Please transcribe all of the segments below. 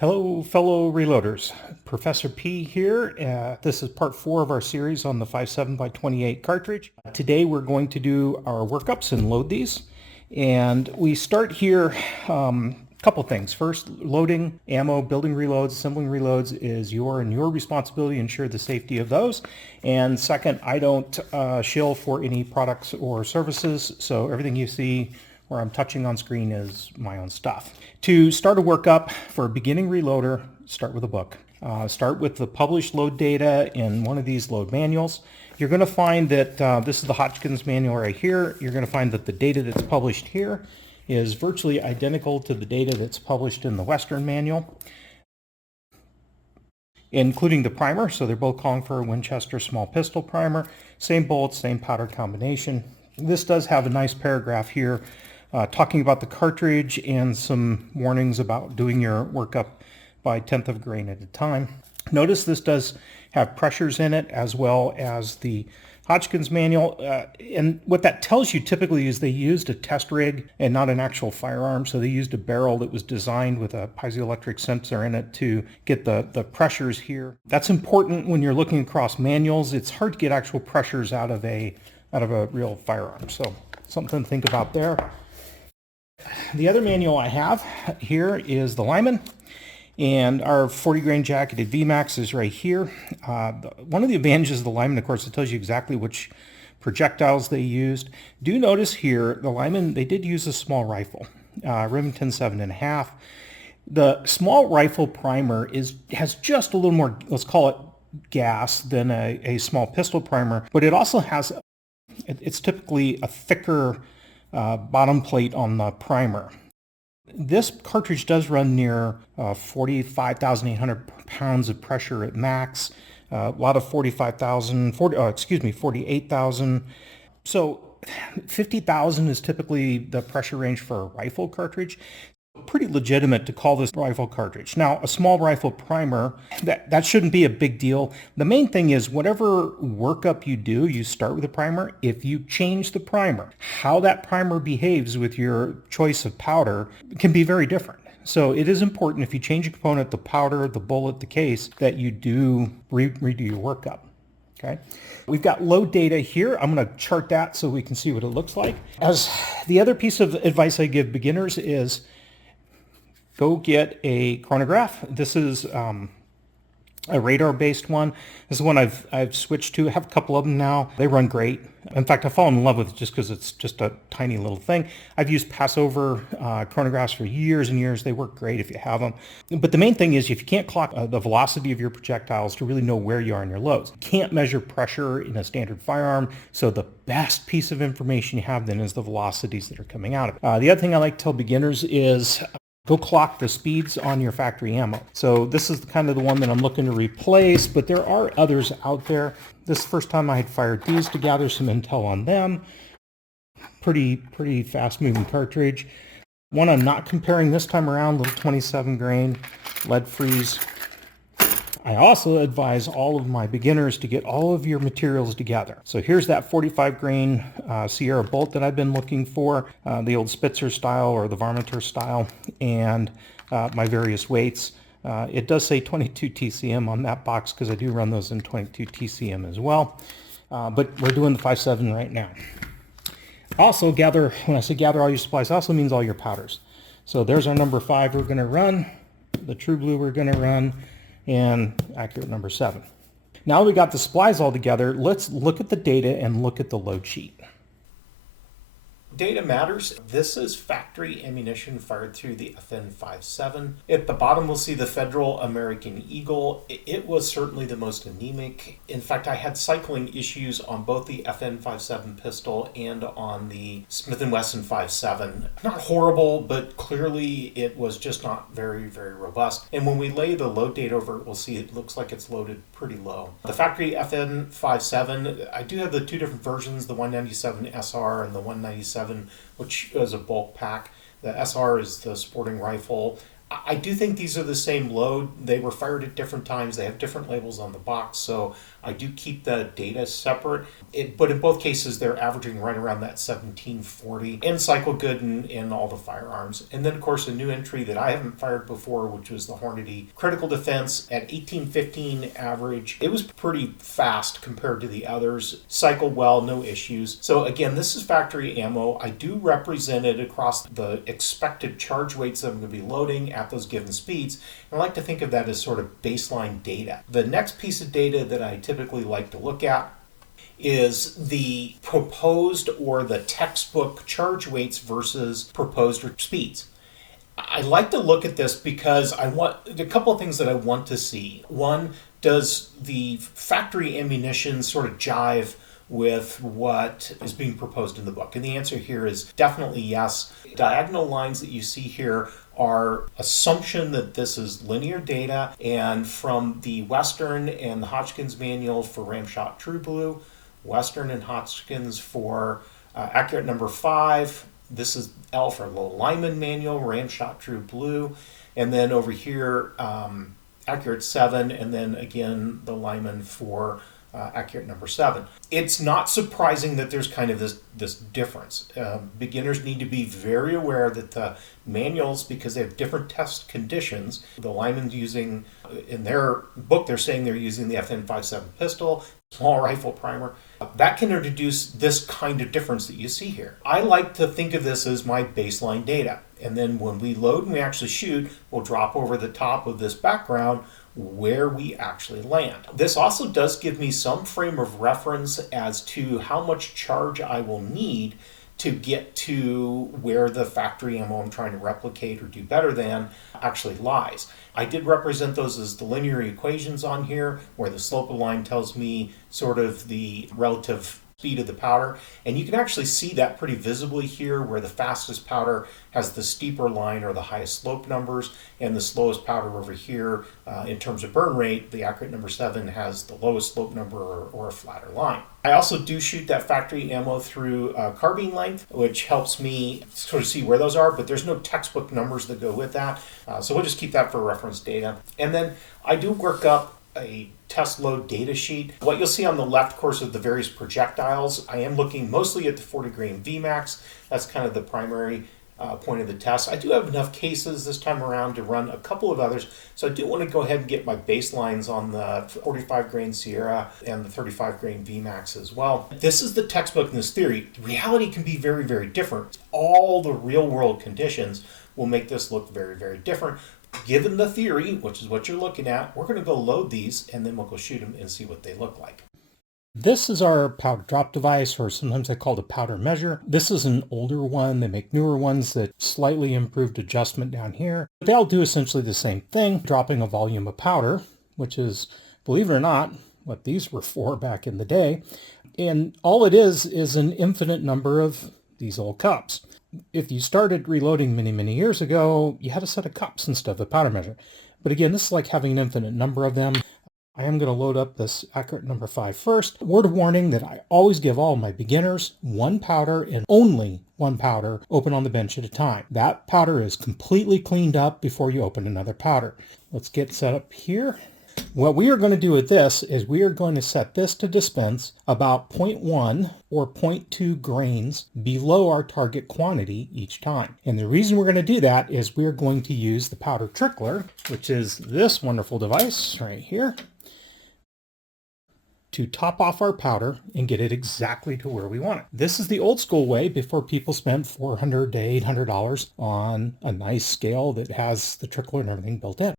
Hello, fellow reloaders. Professor P here. This is part 4 of our series on the 57x28 cartridge. Today we're going to do our workups and load these. And we start here, a couple things. First, loading ammo, building reloads, assembling reloads is your responsibility to ensure the safety of those. And second, I don't shill for any products or services, so everything you see where I'm touching on screen is my own stuff. To start a workup for a beginning reloader, start with a book. Start with the published load data in one of these load manuals. You're going to find that this is the Hodgkin's manual right here. You're going to find that the data that's published here is virtually identical to the data that's published in the Western manual, including the primer. So they're both calling for a Winchester small pistol primer. Same bullets, same powder combination. This does have a nice paragraph here talking about the cartridge and some warnings about doing your workup by 1/10 of a grain at a time. Notice this does have pressures in it as well as the Hodgkin's manual. And what that tells you typically is they used a test rig and not an actual firearm. So they used a barrel that was designed with a piezoelectric sensor in it to get the pressures here. That's important when you're looking across manuals. It's hard to get actual pressures out of a real firearm. So something to think about there. The other manual I have here is the Lyman, and our 40 grain jacketed VMAX is right here. One of the advantages of the Lyman, of course, it tells you exactly which projectiles they used. Do notice here, the Lyman, they did use a small rifle, Remington 7.5. The small rifle primer has just a little more, let's call it gas, than a small pistol primer, but it also has, it's typically a thicker bottom plate on the primer. This cartridge does run near 45,800 pounds of pressure at max. A lot of 48,000. So 50,000 is typically the pressure range for a rifle cartridge. Pretty legitimate to call this rifle cartridge. Now, a small rifle primer, that shouldn't be a big deal. The main thing is whatever workup you do, you start with a primer. If you change the primer, how that primer behaves with your choice of powder can be very different. So it is important if you change a component, the powder, the bullet, the case, that you do redo your workup. Okay, we've got load data here. I'm going to chart that so we can see what it looks like. As the other piece of advice I give beginners is go get a chronograph. This is a radar-based one. This is one I've switched to. I have a couple of them now. They run great. In fact, I've fallen in love with it just because it's just a tiny little thing. I've used Passover chronographs for years and years. They work great if you have them. But the main thing is if you can't clock the velocity of your projectiles to really know where you are in your loads. You can't measure pressure in a standard firearm, so the best piece of information you have then is the velocities that are coming out of it. The other thing I like to tell beginners is go clock the speeds on your factory ammo. So this is kind of the one that I'm looking to replace, but there are others out there. This is the first time I had fired these to gather some intel on them. Pretty fast moving cartridge. One I'm not comparing this time around, little 27 grain lead freeze. I also advise all of my beginners to get all of your materials together. So here's that 45 grain Sierra bolt that I've been looking for, the old Spitzer style or the Varminter style, and my various weights. It does say 22 TCM on that box because I do run those in 22 TCM as well. But we're doing the 5.7 right now. Also gather, when I say gather all your supplies, also means all your powders. So there's our number 5 we're going to run, the True Blue we're going to run, and accurate number 7. Now we got the supplies all together, let's look at the data and look at the load sheet. Data matters. This is factory ammunition fired through the FN57. At the bottom we'll see the Federal American Eagle. It was certainly the most anemic. In fact, I had cycling issues on both the FN57 pistol and on the Smith & Wesson 5.7. Not horrible, but clearly it was just not very, very robust. And when we lay the load data over it, we'll see it looks like it's loaded pretty low. The factory FN57, I do have the two different versions, the 197 SR and the 197, which is a bulk pack. The SR is the sporting rifle. I do think these are the same load. They were fired at different times. They have different labels on the box, so I do keep the data separate, but in both cases, they're averaging right around that 1740 in cycle good in all the firearms. And then, of course, a new entry that I haven't fired before, which was the Hornady Critical Defense at 1815 average. It was pretty fast compared to the others, cycled well, no issues. So, again, this is factory ammo. I do represent it across the expected charge weights that I'm going to be loading at those given speeds. And I like to think of that as sort of baseline data. The next piece of data that I typically like to look at is the proposed or the textbook charge weights versus proposed speeds. I like to look at this because I want a couple of things that I want to see. One, does the factory ammunition sort of jive with what is being proposed in the book? And the answer here is definitely yes. Diagonal lines that you see here are assumption that this is linear data, and from the Western and the Hodgkins manual for Ramshot True Blue, Western and Hodgkins for accurate number 5. This is L for the Lyman manual, Ramshot True Blue, and then over here accurate 7, and then again the Lyman for accurate number 7. It's not surprising that there's kind of this difference. Beginners need to be very aware that the manuals, because they have different test conditions, the Lyman's using, in their book, they're saying they're using the FN57 pistol, small rifle primer. That can introduce this kind of difference that you see here. I like to think of this as my baseline data. And then when we load and we actually shoot, we'll drop over the top of this background where we actually land. This also does give me some frame of reference as to how much charge I will need to get to where the factory ammo I'm trying to replicate or do better than actually lies. I did represent those as the linear equations on here, where the slope of the line tells me sort of the relative speed of the powder. And you can actually see that pretty visibly here, where the fastest powder has the steeper line or the highest slope numbers, and the slowest powder over here, in terms of burn rate, the accurate number 7 has the lowest slope number or a flatter line. I also do shoot that factory ammo through carbine length, which helps me sort of see where those are, but there's no textbook numbers that go with that. So we'll just keep that for reference data. And then I do work up a test load data sheet. What you'll see on the left, of course, of the various projectiles. I am looking mostly at the 40 grain VMAX. That's kind of the primary point of the test. I do have enough cases this time around to run a couple of others, so I do want to go ahead and get my baselines on the 45 grain Sierra and the 35 grain VMAX as well. This is the textbook in this theory. Reality can be very, very different. All the real world conditions will make this look very, very different. Given the theory, which is what you're looking at, we're going to go load these and then we'll go shoot them and see what they look like. This is our powder drop device, or sometimes they call it a powder measure. This is an older one. They make newer ones that slightly improved adjustment down here. They all do essentially the same thing, dropping a volume of powder, which is, believe it or not, what these were for back in the day. And all it is an infinite number of these old cups. If you started reloading many, many years ago, you had a set of cups instead of a powder measure. But again, this is like having an infinite number of them. I am going to load up this accurate number 5 first. Word of warning that I always give all my beginners: one powder and only one powder open on the bench at a time. That powder is completely cleaned up before you open another powder. Let's get set up here. What we are going to do with this is we are going to set this to dispense about 0.1 or 0.2 grains below our target quantity each time. And the reason we're going to do that is we're going to use the powder trickler, which is this wonderful device right here, to top off our powder and get it exactly to where we want it. This is the old school way before people spent $400 to $800 on a nice scale that has the trickler and everything built in.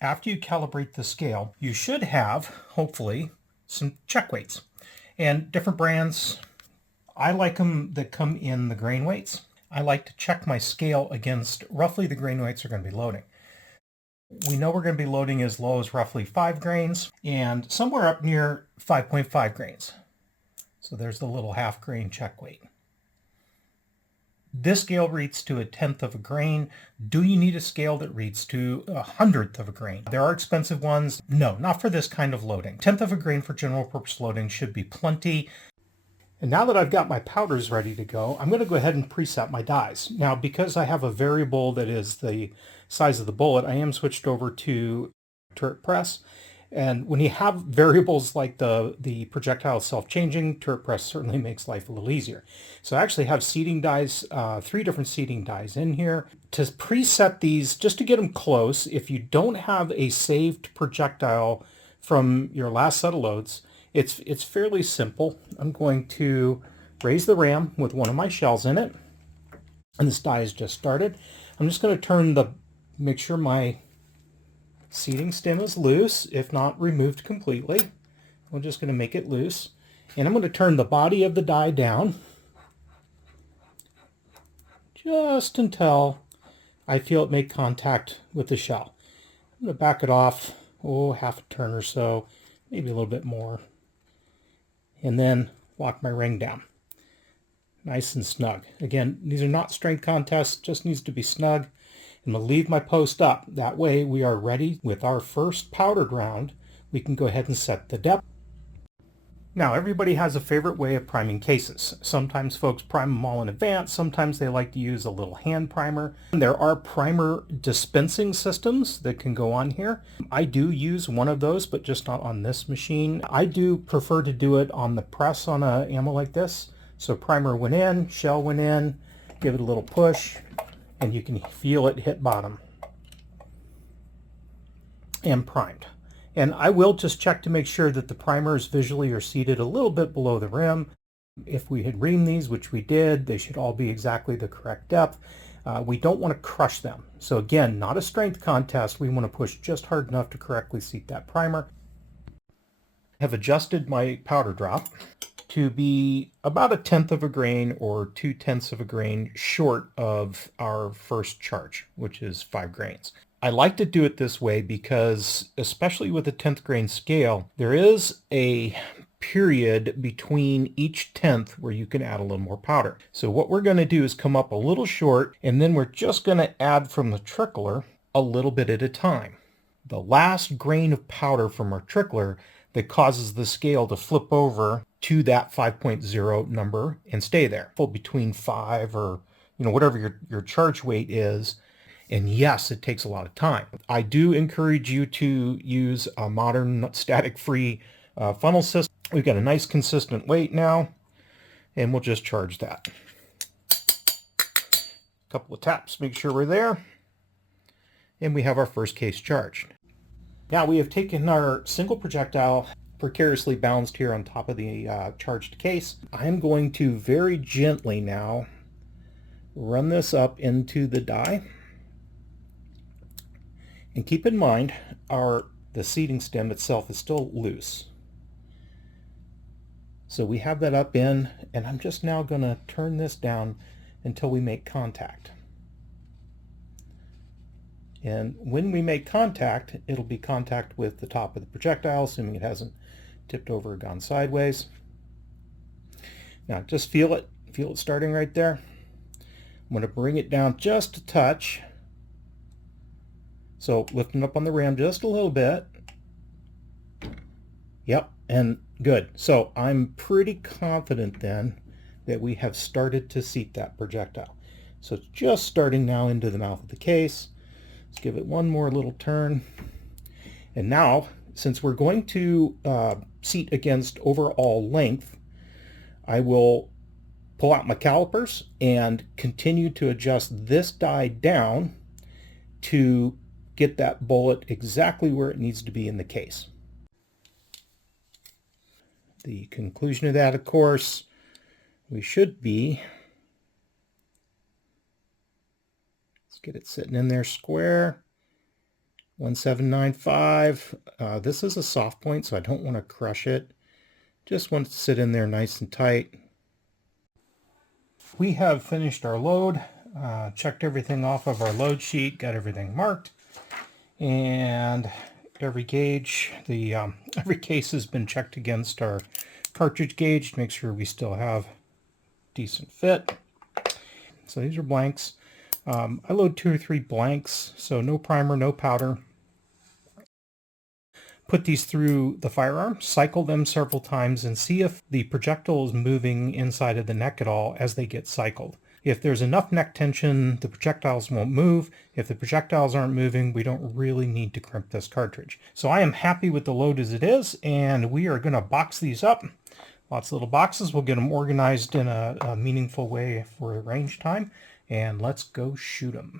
After you calibrate the scale, you should have, hopefully, some check weights. And different brands, I like them that come in the grain weights. I like to check my scale against roughly the grain weights are going to be loading. We know we're going to be loading as low as roughly 5 grains and somewhere up near 5.5 grains. So there's the little half grain check weight. This scale reads to 1/10 of a grain. Do you need a scale that reads to 1/100th of a grain? There are expensive ones. No, not for this kind of loading. 1/10 of a grain for general purpose loading should be plenty. And now that I've got my powders ready to go, I'm going to go ahead and preset my dies. Now, because I have a variable that is the size of the bullet, I am switched over to turret press. And when you have variables like the projectile self-changing, turret press certainly makes life a little easier. So I actually have seating dies, 3 different seating dies in here. To preset these, just to get them close, if you don't have a saved projectile from your last set of loads, it's fairly simple. I'm going to raise the ram with one of my shells in it. And this die is just started. I'm just going to make sure my seating stem is loose, if not removed completely. I'm just going to make it loose. And I'm going to turn the body of the die down just until I feel it make contact with the shell. I'm going to back it off, half a turn or so, maybe a little bit more. And then lock my ring down. Nice and snug. Again, these are not strength contests, just needs to be snug. I'm going to leave my post up. That way we are ready with our first powdered round. We can go ahead and set the depth. Now, everybody has a favorite way of priming cases. Sometimes folks prime them all in advance. Sometimes they like to use a little hand primer. There are primer dispensing systems that can go on here. I do use one of those, but just not on this machine. I do prefer to do it on the press on an ammo like this. So primer went in, shell went in, give it a little push, and you can feel it hit bottom and primed. And I will just check to make sure that the primers visually are seated a little bit below the rim. If we had reamed these, which we did, they should all be exactly the correct depth. We don't want to crush them. So again, not a strength contest. We want to push just hard enough to correctly seat that primer. I have adjusted my powder drop to be about 1/10 of a grain or 2/10 of a grain short of our first charge, which is 5 grains. I like to do it this way because, especially with a 10th grain scale, there is a period between each 10th where you can add a little more powder. So what we're going to do is come up a little short, and then we're just going to add from the trickler a little bit at a time. The last grain of powder from our trickler that causes the scale to flip over to that 5.0 number and stay there. Full between 5 or whatever your charge weight is. And yes, it takes a lot of time. I do encourage you to use a modern static-free funnel system. We've got a nice consistent weight now, and we'll just charge that. A couple of taps, make sure we're there. And we have our first case charged. Now we have taken our single projectile, precariously balanced here on top of the charged case. I'm going to very gently now run this up into the die. And keep in mind, the seating stem itself is still loose. So we have that up in, and I'm just now going to turn this down until we make contact. And when we make contact, it'll be contact with the top of the projectile, assuming it hasn't tipped over or gone sideways. Now just feel it starting right there. I'm going to bring it down just a touch. So lifting up on the ram just a little bit. Yep, and good. So I'm pretty confident then that we have started to seat that projectile. So it's just starting now into the mouth of the case. Let's give it one more little turn. And now, since we're going to seat against overall length, I will pull out my calipers and continue to adjust this die down to get that bullet exactly where it needs to be in the case. The conclusion of that, of course, we should be, let's get it sitting in there square, 1795. This is a soft point, so I don't want to crush it. Just want it to sit in there nice and tight. We have finished our load, checked everything off of our load sheet, got everything marked. And every gauge, every case has been checked against our cartridge gauge to make sure we still have decent fit. So these are blanks. I load 2 or 3 blanks, so no primer, no powder. Put these through the firearm, cycle them several times, and see if the projectile is moving inside of the neck at all as they get cycled. If there's enough neck tension, the projectiles won't move. If the projectiles aren't moving, we don't really need to crimp this cartridge. So I am happy with the load as it is, and we are going to box these up. Lots of little boxes. We'll get them organized in a meaningful way for range time, and let's go shoot them.